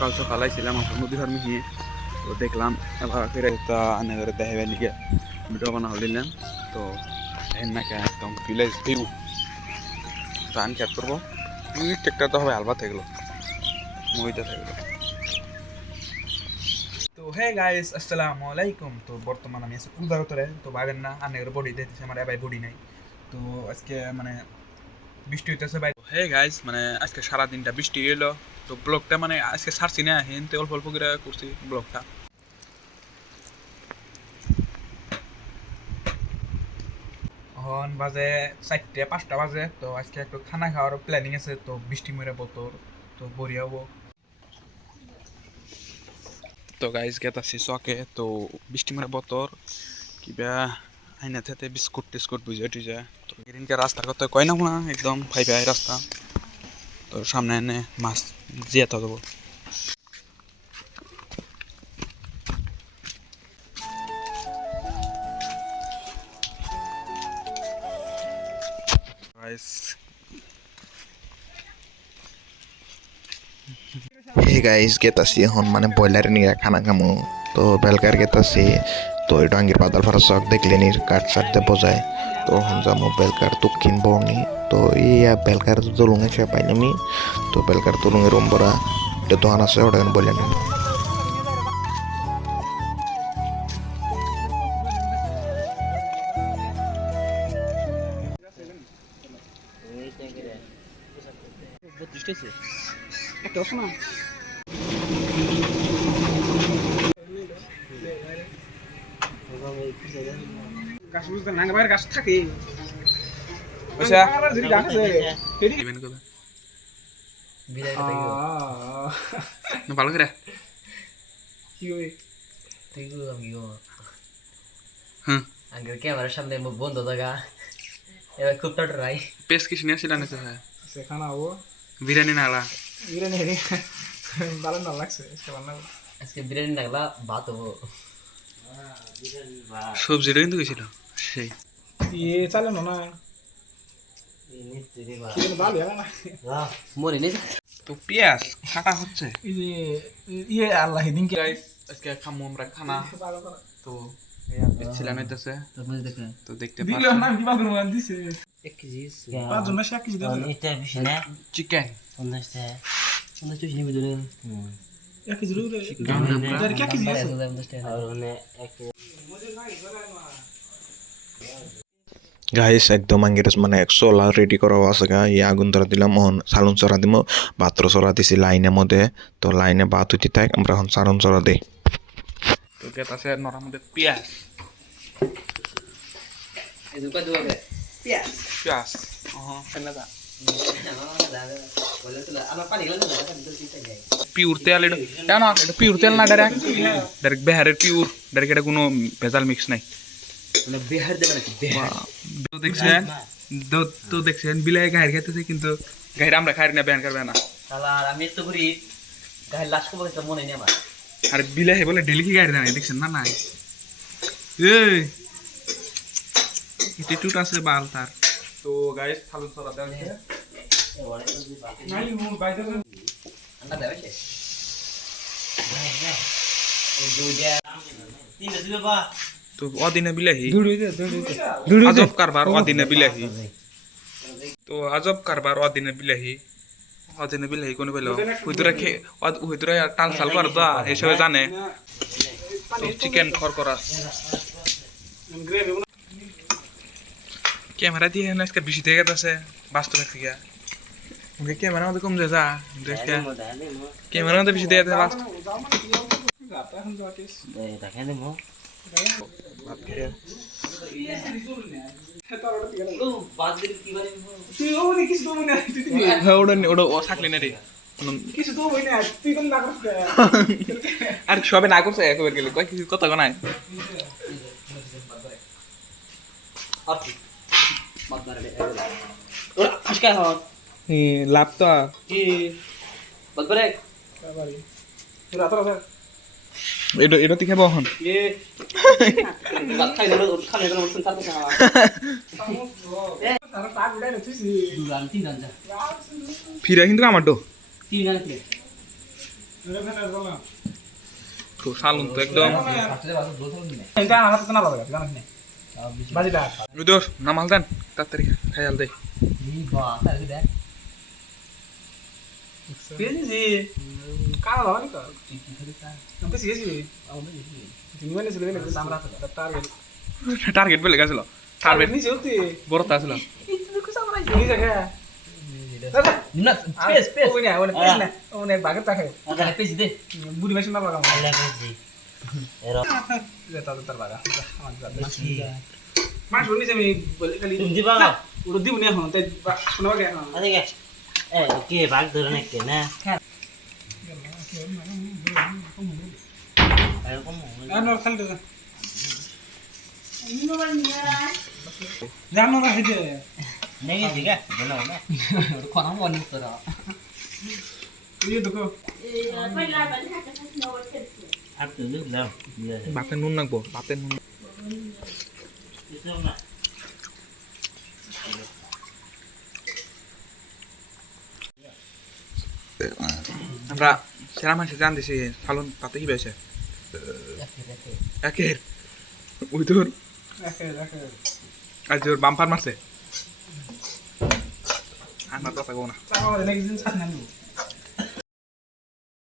সকাল সকাল আইছিলাম নদী ফার্মি গিয়ে তো দেখলাম এবার ফিরে আনে করে দেখাবেন লিগে ভিডিও বানা হলিলাম তো নাকি একদম ভিলেজ ভিউ ধান খেত করবো ট্রেক্টর তো হবে আলবা থাকলো মহিটা থাকলো। তো হে গাইস আসসালামু আলাইকুম। তো বর্তমান আমি আছি উদারতরে তো ভাবেন না আনের বডি দেখতেছি আমার এবার বডি নাই তো আজকে মানে বৃষ্টি হইতেছে ভাই। হে গাইস মানে আজকে সারাদিনটা বৃষ্টি এলো তো ব্লগটা মানে আজকে ছাড়ছি না হেনতে অল্প অল্প করে করছি ব্লগটা। এখন বাজে 4টা 5টা বাজে তো আজকে একটু খানা খাওয়ার প্ল্যানিং আছে তো বৃষ্টি মরে বতর তো বড়িয়া হবো। তো গাইস গেতাছি চকে তো বৃষ্টি মরে বতর কিবা আইনা থেকে বিস্কুট টিস্কুট বুঝে টুঝে তো গ্রিনকে রাস্তা কত কয় না না একদম ফাইভাই রাস্তা তো সামনে এনে মাছ জিয়াতে দেবো। হে গাইস গেতাছি এখন মানে বয়লার নিয়ে খানা খামো তো বেলকার গেতাছি তো এটা আঙ্গির পাতাল ফারা চক দেখলে নির কাঠ সারতে বোঝায় তো এখন যাবো বেলকার দক্ষিণ বর্ণি তো ইয়া বেলকার দলুঙে সে পাইনি আমি তো বেলকার দলুঙের রম্বরা এটা দোকান আছে ওটা বলে নিন। গাছ বুঝতে না বাইরে গাছ থাকে ভালো করে আগের ক্যামেরার সামনে বন্ধ থাকা এবার খুব টটরাই পেস কিছু নিয়ে আসিল না সেখানে হবো বিরিয়ানি নালা বিরিয়ানি ভালো না লাগছে আজকে বিরিয়ানি লাগলা ভাত হবো সবজিটা কিন্তু গেছিল সেই ইয়ে চালে না মরে নেই তো পেঁয়াজ কাটা হচ্ছে এই যে ইয়ে আল্লাহ দিনকে আজকে খামো আমরা খানা তো ছিলাম হইতেছে তো দেখতে দিলাম না কি বাদর মান দিছে 1 কেজি পাঁচ জন 1 কেজি দাও এটা বেশি না চিকেন 50 কেজি দিলেন 1 কেজি রুরে আর কি কেজি আছে আর মানে 1 গাইস একদম আঙ্গির মানে সোলা রেডি করা আছে গা ইয়ে আগুন ধরা দিলাম এখন সালুন চড়া দিম ভাতর চড়া দিছি লাইনের মধ্যে তো লাইনে ভাত উঠি থাক আমরা এখন সালুন চড়া দিই তো গেতাছে নরার মধ্যে পেঁয়াজ এই দুটো দুটো পেঁয়াজ ফেলে দা পিওর তেল এটা না এটা পিওর তেল না ডাইরেক্ট বিহারের পিওর ডাইরেক্ট এটা কোনো ভেজাল মিক্স নাই মানে বিহার দেবে নাকি তো দেখছেন তো দেখছেন বিলাই গায়ের খেতেছে কিন্তু গায়ের আমরা খাই না ব্যান করবে না শালা আর আমি তো করি গায়ে লাশ কো বলে মনে নেই আমার আর বিলাই বলে ডেলি কি গায়ের দেয় দেখছেন না না এই এটি টুট আছে বাল তার তো গাইস থালু চলা দেন নাই মু বাইতে আন্ডা দেবে সে ও দুইটা তিনটা দিবে বা তো অদিনে বিলাহি দুড়ি দে আজব কারবার অদিনে বিলাহি তো আজব কারবার অদিনে বিলাহি কোন বেলো হুইদুরা খে হুইদুরা টাল সাল পার দা হিসেবে জানে তো চিকেন খরকরা ক্যামেরা দিয়ে না আজকে বেশি থেকে গেছে বাস্তবের থেকে ওকে ক্যামেরা মধ্যে কম যায় যা দেখে ক্যামেরা মধ্যে বেশি দিয়ে দেয় বাস্তব এখন যাটিস দেখেন দেবো ভাত খেয়ে ও বাদ দিলে কি মানে তুই ও নি কিছু তো না তুই হ্যাঁ ওটা থাকলে না রে কিছু তো হই না তুই কোন লাগছ আর সবে না করছে একবার গেলে কয় কিছু কথা নাই আর কি বাদ ধরে ওরা আজকে হন লাভ তো কি বাদ ধরে বাড়ি রাত রাত এটা থেকে বহন এ বাদ খাই দিলো খালি দিলো মতন সাথে খাওয়া তার টাক উড়াই না তুই দুরান তিন রান যা ফিরা কিন্তু আমার তো তিন রান কি তো সালুন তো একদম এটা আমার হাতে না লাগা জানিস না বাজিটা উদর নামাল দেন তাড়াতাড়ি খাইয়াল দেই পেয়েছি কানা দাও নি তো আমি পেয়েছি তুমি মানে ছিল না আমরা টার্গেট টার্গেট বলে গেছিল টার্গেট নিচে উঠতে বড় তা ছিল এই জায়গা না স্পেস স্পেস ওই না ওনে পেছ না ওনে বাগের তাকে আগে পেছি দে বুড়ি মেশিন না লাগাম এরা এটা তো তার বাগা আমার দাদা মাছ বলি যে আমি বলি খালি তুমি দিবা না ওর দিব না এখন তাই শোনা বাগে এখন আদিকে এ কে ভাগ ধরে নাকি না এরকম আর খালি দাদা জানো না হেজে নেই দিগা জানো না কোন মন তোরা এই দেখো আর তুই দিলাম বাতে নুন নাকবো বাতে নুন দিলাম না আমরা সেরা মাসে জান দিছি সালুন তাতে কি বেছে একের উদর রাখে রাখে আজ ওর বাম্পার মারছে আর না কথা কো না চাও রে নেক্সট দিন সাথে নামবো